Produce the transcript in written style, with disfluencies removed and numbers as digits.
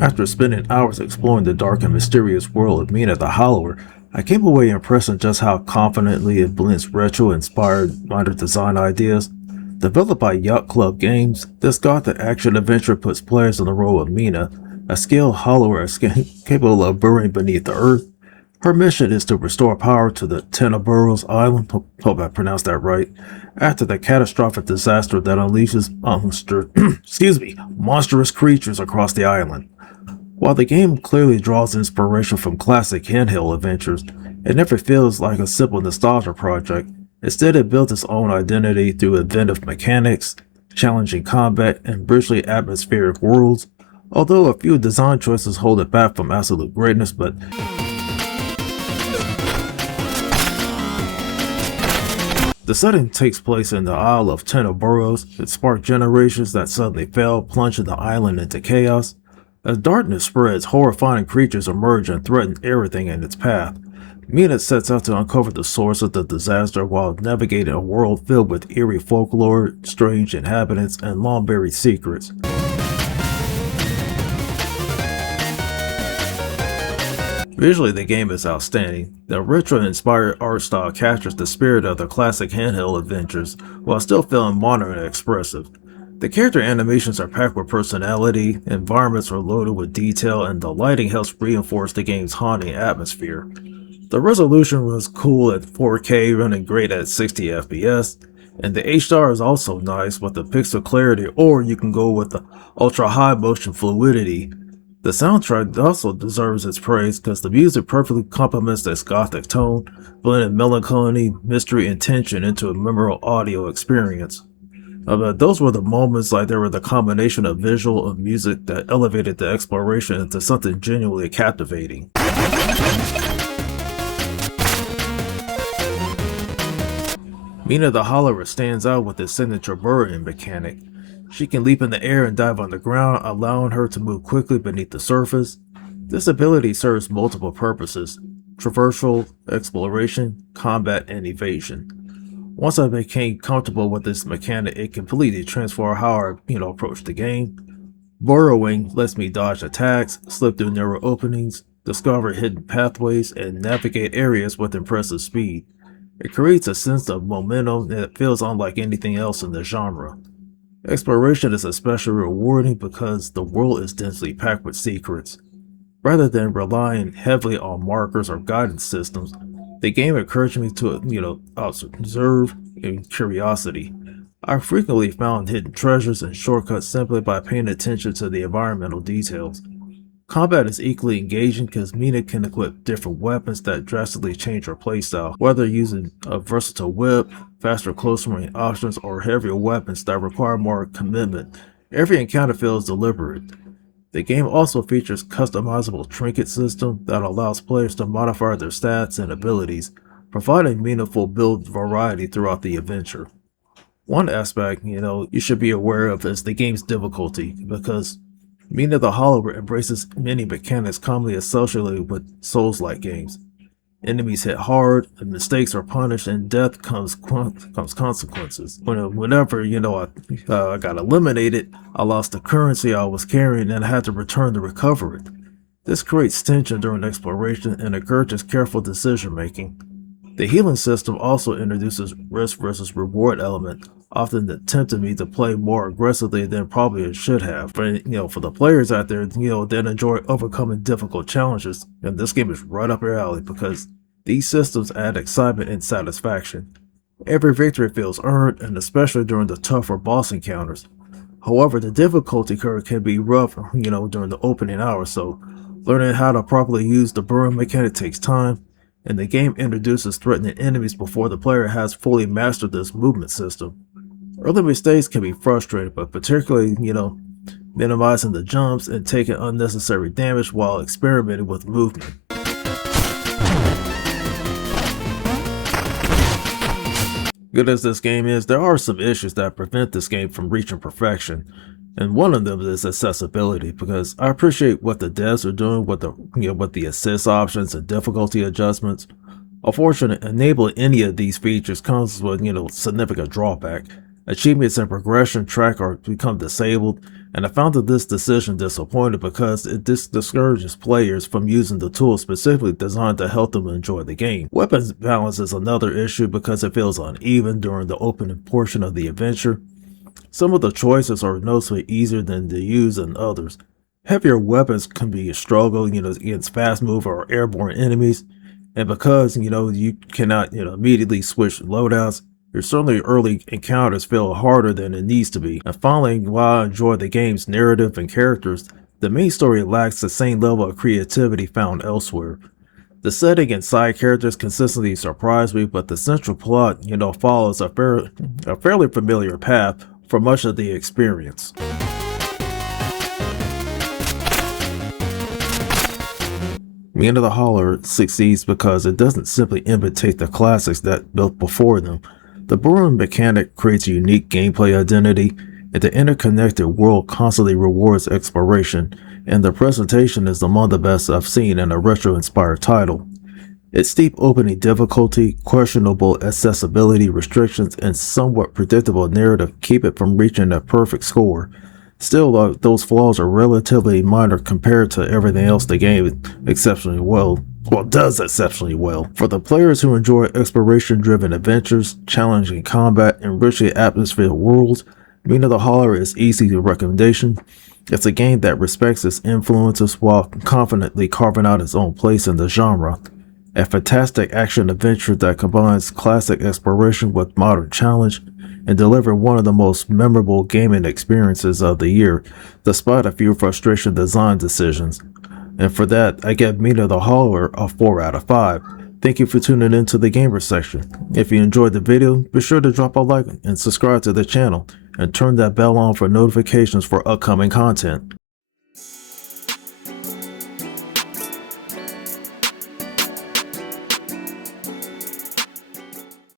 After spending hours exploring the dark and mysterious world of Mina the Hollower, I came away impressed at just how confidently it blends retro-inspired modern design ideas. Developed by Yacht Club Games, this Gothic action-adventure puts players in the role of Mina, a skilled hollower capable of burrowing beneath the earth. Her mission is to restore power to the Tenebrous Island, hope I pronounced that right, after the catastrophic disaster that unleashes monstrous creatures across the island. While the game clearly draws inspiration from classic handheld adventures, it never feels like a simple nostalgia project. Instead, it built its own identity through inventive mechanics, challenging combat, and richly atmospheric worlds. Although a few design choices hold it back from absolute greatness, but the setting takes place in the Isle of Tenebrous. It sparked generations that suddenly fell, plunging the island into chaos. As darkness spreads, horrifying creatures emerge and threaten everything in its path. Mina sets out to uncover the source of the disaster while navigating a world filled with eerie folklore, strange inhabitants, and long-buried secrets. Visually, the game is outstanding. The retro-inspired art style captures the spirit of the classic handheld adventures while still feeling modern and expressive. The character animations are packed with personality, environments are loaded with detail, and the lighting helps reinforce the game's haunting atmosphere. The resolution was cool at 4K, running great at 60 FPS, and the HDR is also nice with the pixel clarity, or you can go with the ultra-high motion fluidity. The soundtrack also deserves its praise because the music perfectly complements this gothic tone, blending melancholy, mystery, and tension into a memorable audio experience. But those were the moments like they were the combination of visual and music that elevated the exploration into something genuinely captivating. Mina the Hollower stands out with its signature burrowing mechanic. She can leap in the air and dive on the ground, allowing her to move quickly beneath the surface. This ability serves multiple purposes: traversal, exploration, combat, and evasion. Once I became comfortable with this mechanic, it completely transformed how I, approach the game. Burrowing lets me dodge attacks, slip through narrow openings, discover hidden pathways, and navigate areas with impressive speed. It creates a sense of momentum that feels unlike anything else in the genre. Exploration is especially rewarding because the world is densely packed with secrets. Rather than relying heavily on markers or guidance systems, the game encouraged me to, observe and curiosity. I frequently found hidden treasures and shortcuts simply by paying attention to the environmental details. Combat is equally engaging because Mina can equip different weapons that drastically change her playstyle, whether using a versatile whip, faster close-range options, or heavier weapons that require more commitment. Every encounter feels deliberate. The game also features customizable trinket system that allows players to modify their stats and abilities, providing meaningful build variety throughout the adventure. One aspect, you should be aware of is the game's difficulty, because Mina the Hollower embraces many mechanics commonly associated with Souls-like games. Enemies hit hard, and mistakes are punished, and death comes consequences. Whenever I got eliminated, I lost the currency I was carrying, and I had to return to recover it. This creates tension during exploration and encourages careful decision making. The healing system also introduces risk versus reward element, often tempting me to play more aggressively than probably it should have. But for the players out there, that enjoy overcoming difficult challenges, and this game is right up your alley because these systems add excitement and satisfaction. Every victory feels earned, and especially during the tougher boss encounters. However, the difficulty curve can be rough, during the opening hours, so learning how to properly use the burn mechanic takes time, and the game introduces threatening enemies before the player has fully mastered this movement system. Early mistakes can be frustrating, but particularly, minimizing the jumps and taking unnecessary damage while experimenting with movement. Good as this game is, there are some issues that prevent this game from reaching perfection, and one of them is accessibility, because I appreciate what the devs are doing with the assist options and difficulty adjustments. Unfortunately, enabling any of these features comes with significant drawback. Achievements and progression track are become disabled, and I found that this decision disappointing because it discourages players from using the tools specifically designed to help them enjoy the game. Weapons balance is another issue because it feels uneven during the opening portion of the adventure. Some of the choices are noticeably easier than to use than others. Heavier weapons can be a struggle, against fast move or airborne enemies, and because you cannot immediately switch loadouts, your certainly early encounters feel harder than it needs to be. And finally, while I enjoy the game's narrative and characters, the main story lacks the same level of creativity found elsewhere. The setting and side characters consistently surprise me, but the central plot, follows a fairly familiar path for much of the experience. Mina the Hollower succeeds because it doesn't simply imitate the classics that built before them. The brewing mechanic creates a unique gameplay identity, and the interconnected world constantly rewards exploration, and the presentation is among the best I've seen in a retro-inspired title. Its steep opening difficulty, questionable accessibility restrictions, and somewhat predictable narrative keep it from reaching a perfect score. Still, those flaws are relatively minor compared to everything else the game does exceptionally well. For the players who enjoy exploration-driven adventures, challenging combat, and richly atmospheric worlds, Mina the Hollower is easily a recommendation. It's a game that respects its influences while confidently carving out its own place in the genre. A fantastic action-adventure that combines classic exploration with modern challenge, and deliver one of the most memorable gaming experiences of the year, despite a few frustrating design decisions. And for that, I give Mina the Hollower a 4 out of 5. Thank you for tuning into the Gamer section. If you enjoyed the video, be sure to drop a like and subscribe to the channel, and turn that bell on for notifications for upcoming content.